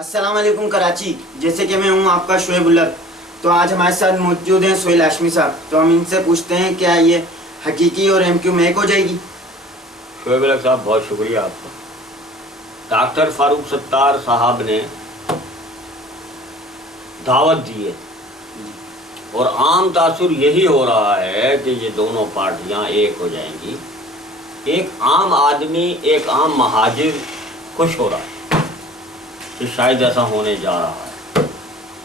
अस्सलाम वालेकुम कराची। जैसे कि मैं हूँ आपका शोएब उल्लक। तो आज हमारे साथ मौजूद हैं सोहेल हाशमी साहब। तो हम इनसे पूछते हैं क्या ये हकीकी और एमक्यू में एक हो जाएगी। शोएब उल्लक साहब बहुत शुक्रिया आपका। डॉक्टर फारूक सत्तार साहब ने दावत दी है और आम तासुर यही हो रहा है कि ये दोनों पार्टियां एक हो जाएंगी। एक आम आदमी, एक आम महाजिर खुश हो रहा है कि शायद ऐसा होने जा रहा है,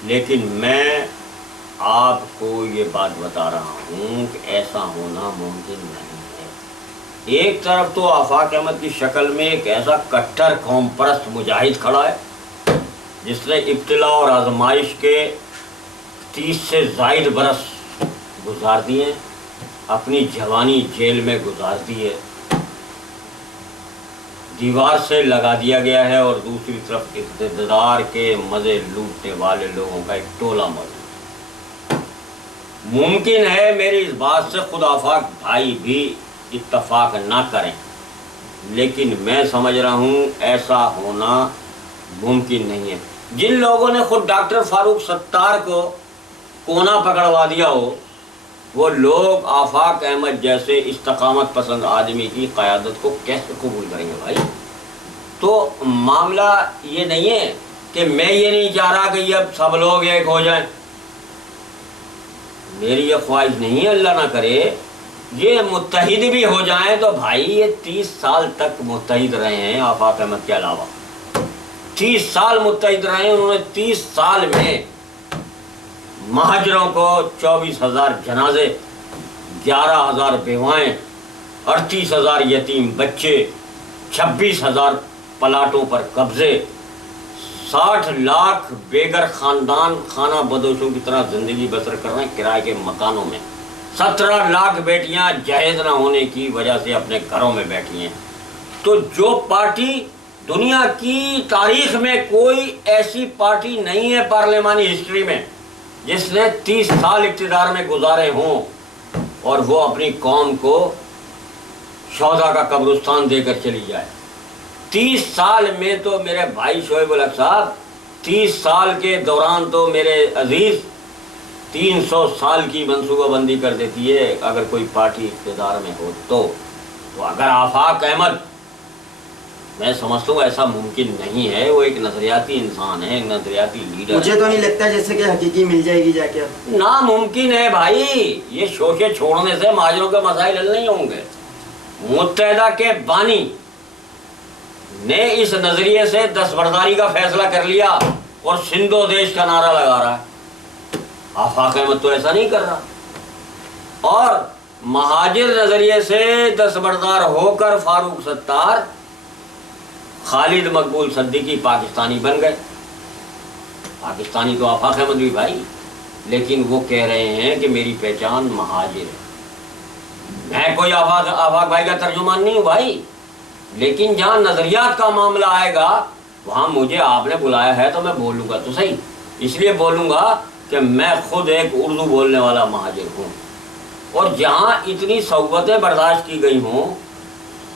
लेकिन मैं आपको ये बात बता रहा हूँ कि ऐसा होना मुमकिन नहीं है। एक तरफ तो आफाक अहमद की शक्ल में एक ऐसा कट्टर कौम परस्त मुजाहिद खड़ा है जिसने इब्तिला और आजमाइश के 30 से ज़ायद बरस गुजार दिए, अपनी जवानी जेल में गुजार दी है, दीवार से लगा दिया गया है, और दूसरी तरफ इक़्तिदार के मज़े लूटने वाले लोगों का एक टोला मौजूद। मुमकिन है मेरी इस बात से खुद आफाक भाई भी इत्तफाक ना करें, लेकिन मैं समझ रहा हूँ ऐसा होना मुमकिन नहीं है। जिन लोगों ने खुद डॉक्टर फारूक सत्तार को कोना पकड़वा दिया हो, वो लोग आफाक अहमद जैसे इस्तकामत पसंद आदमी की क़यादत को कैसे कबूल करेंगे भाई। तो मामला ये नहीं है कि मैं ये नहीं चाह रहा कि ये अब सब लोग एक हो जाएं। मेरी ये ख्वाहिश नहीं है, अल्लाह ना करे ये मुत्तहिद भी हो जाएं। तो भाई ये 30 साल तक मुत्तहिद रहे हैं आफाक अहमद के अलावा, 30 साल मुत्तहिद रहे हैं। उन्होंने 30 साल में महाजरों को 24,000 जनाजे, 11,000 बेवाएँ, 38,000 यतीम बच्चे, 26,000 पलाटों पर कब्जे, 60 लाख बेघर ख़ानदान खाना बदोशों की तरह ज़िंदगी बसर कर रहे हैं किराए के मकानों में, 17 लाख बेटियां जहेज न होने की वजह से अपने घरों में बैठी हैं। तो जो पार्टी, दुनिया की तारीख में कोई ऐसी पार्टी नहीं है पार्लिमानी हिस्ट्री में जिसने 30 साल इक़्तिदार में गुजारे हों और वो अपनी कौम को शौदा का कब्रिस्तान देकर चली जाए। 30 साल में तो मेरे भाई शोएब उल्लक साहब, 30 साल के दौरान तो मेरे अजीज़ 300 साल की मनसूबाबंदी कर देती है अगर कोई पार्टी इक़्तिदार में हो तो अगर आफाक अहमद, मैं समझता हूँ ऐसा मुमकिन नहीं है। वो एक नजरियाती इंसान है, एक नजरियाती लीडर। मुझे तो नहीं लगता जैसे कि हकीकी मिल जाएगी जाके। नामुमकिन है भाई, ये शोशे छोड़ने से महाजरों के मसाइल हल नहीं होंगे। मुत्तहिदा के बानी ने इस नजरिए से दस्तबरदारी का फैसला कर लिया और सिंधो देश का नारा लगा रहा है। आफाक अहमद तो ऐसा नहीं कर रहा। और महाजिर नजरिए से दस्तबरदार होकर फारूक सत्तार खालिद मकबूल सिद्दीकी पाकिस्तानी बन गए। पाकिस्तानी तो आफाक अहमद भी भाई, लेकिन वो कह रहे हैं कि मेरी पहचान महाजिर है। मैं कोई आफाक भाई का तर्जुमान नहीं हूँ भाई, लेकिन जहाँ नज़रियात का मामला आएगा वहाँ मुझे आपने बुलाया है तो मैं बोलूँगा तो सही। इसलिए बोलूँगा कि मैं खुद एक उर्दू बोलने वाला महाजिर हूँ, और जहाँ इतनी सौबतें बर्दाश्त की गई हों,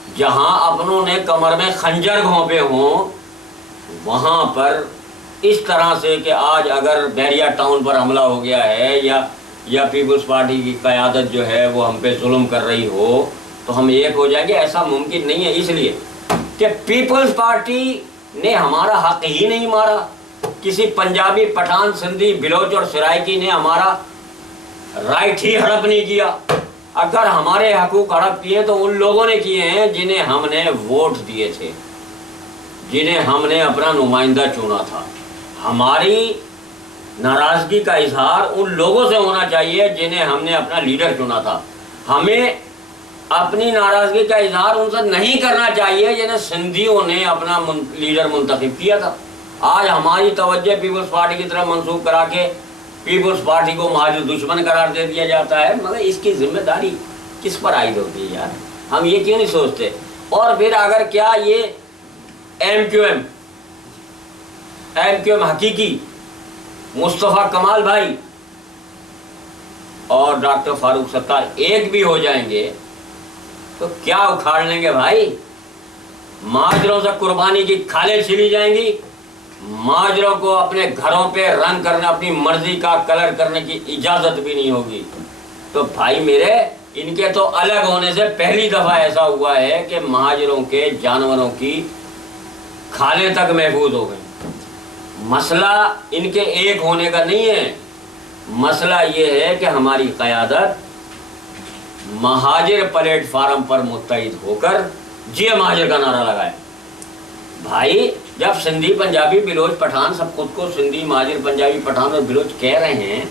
जहाँ अपनों ने कमर में खंजर घोंपे हों, वहाँ पर इस तरह से कि आज अगर बैरिया टाउन पर हमला हो गया है या पीपल्स पार्टी की क़यादत जो है वो हम पे जुल्म कर रही हो तो हम एक हो जाएंगे, ऐसा मुमकिन नहीं है। इसलिए कि पीपल्स पार्टी ने हमारा हक़ ही नहीं मारा, किसी पंजाबी, पठान, सिंधी, बिलोच और सराइकी ने हमारा राइट ही हड़प नहीं किया। अगर हमारे हकूक़ हड़प किए तो उन लोगों ने किए हैं जिन्हें हमने वोट दिए थे, जिन्हें हमने अपना नुमाइंदा चुना था। हमारी नाराज़गी का इजहार उन लोगों से होना चाहिए जिन्हें हमने अपना लीडर चुना था। हमें अपनी नाराज़गी का इजहार उनसे नहीं करना चाहिए जिन्हें सिंधियों ने अपना लीडर मुंतखब किया था। आज हमारी तवज्जो पीपल्स पार्टी की तरफ मंसूब करा के पीपल्स पार्टी को महाजिर दुश्मन करार दे दिया जाता है, मगर इसकी जिम्मेदारी किस पर आयद होती है यार? हम ये क्यों नहीं सोचते? और फिर अगर क्या ये एमक्यूएम हकीकी, मुस्तफ़ा कमाल भाई और डॉक्टर फारूक सत्तार एक भी हो जाएंगे तो क्या उखाड़ लेंगे भाई? महाजरों से कुर्बानी की खालें छिली जाएंगी माजरों को अपने घरों पे रंग करने, अपनी मर्जी का कलर करने की इजाजत भी नहीं होगी। तो भाई मेरे, इनके तो अलग होने से पहली दफा ऐसा हुआ है कि महाजरों के जानवरों की खालें तक महफूज हो गई। मसला इनके एक होने का नहीं है, मसला ये है कि हमारी क़यादत महाजिर प्लेटफार्म पर मुत्तहिद होकर जे महाजिर का नारा लगाए। भाई जब सिंधी पंजाबी बिलोच पठान सब खुद को सिंधी महाजिर पंजाबी पठान और बिलोच कह रहे हैं,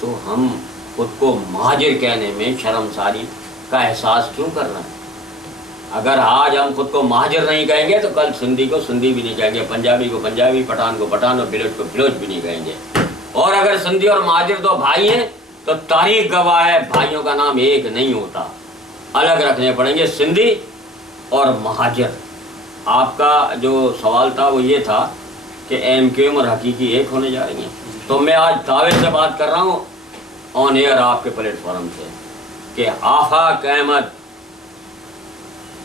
तो हम खुद को महाजिर कहने में शर्मसारी का एहसास क्यों कर रहे हैं? अगर आज हम खुद को महाजिर नहीं कहेंगे तो कल सिंधी को सिंधी भी नहीं कहेंगे, पंजाबी को पंजाबी, पठान को पठान और बिलोच को बिलोच भी नहीं कहेंगे। और अगर सिंधी और महाजिर दो भाई हैं तो तारीख गवाह है भाइयों का नाम एक नहीं होता, अलग रखने पड़ेंगे सिंधी और महाजिर। आपका जो सवाल था वो ये था कि एमक्यूएम और हकीकी एक होने जा रही हैं, तो मैं आज दावे से बात कर रहा हूँ ऑन एयर आपके प्लेटफॉर्म से कि आफाक अहमद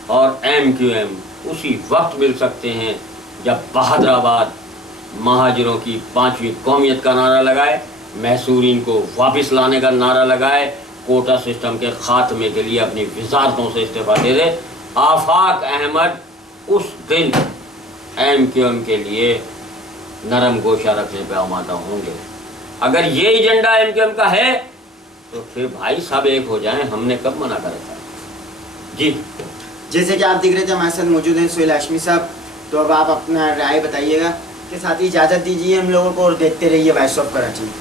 और एमक्यूएम उसी वक्त मिल सकते हैं जब बहादुराबाद महाजिरों की 5वीं कौमियत का नारा लगाए, मैसूरीन को वापस लाने का नारा लगाए, कोटा सिस्टम के खात्मे के लिए अपनी वजारतों से इस्तीफा दे दे। आफाक अहमद उस दिन एमक्यूएम के लिए नरम गोशा रखने पे आमादा होंगे। अगर ये एजेंडा एमक्यूएम का है तो फिर भाई सब एक हो जाएं, हमने कब मना करा था जी। जैसे कि आप दिख रहे थे हमारे साथ मौजूद हैं सोहेल हाशमी साहब, तो अब आप अपना राय बताइएगा, के साथ ही इजाज़त दीजिए हम लोगों को और देखते रहिए वॉइस ऑफ कराची।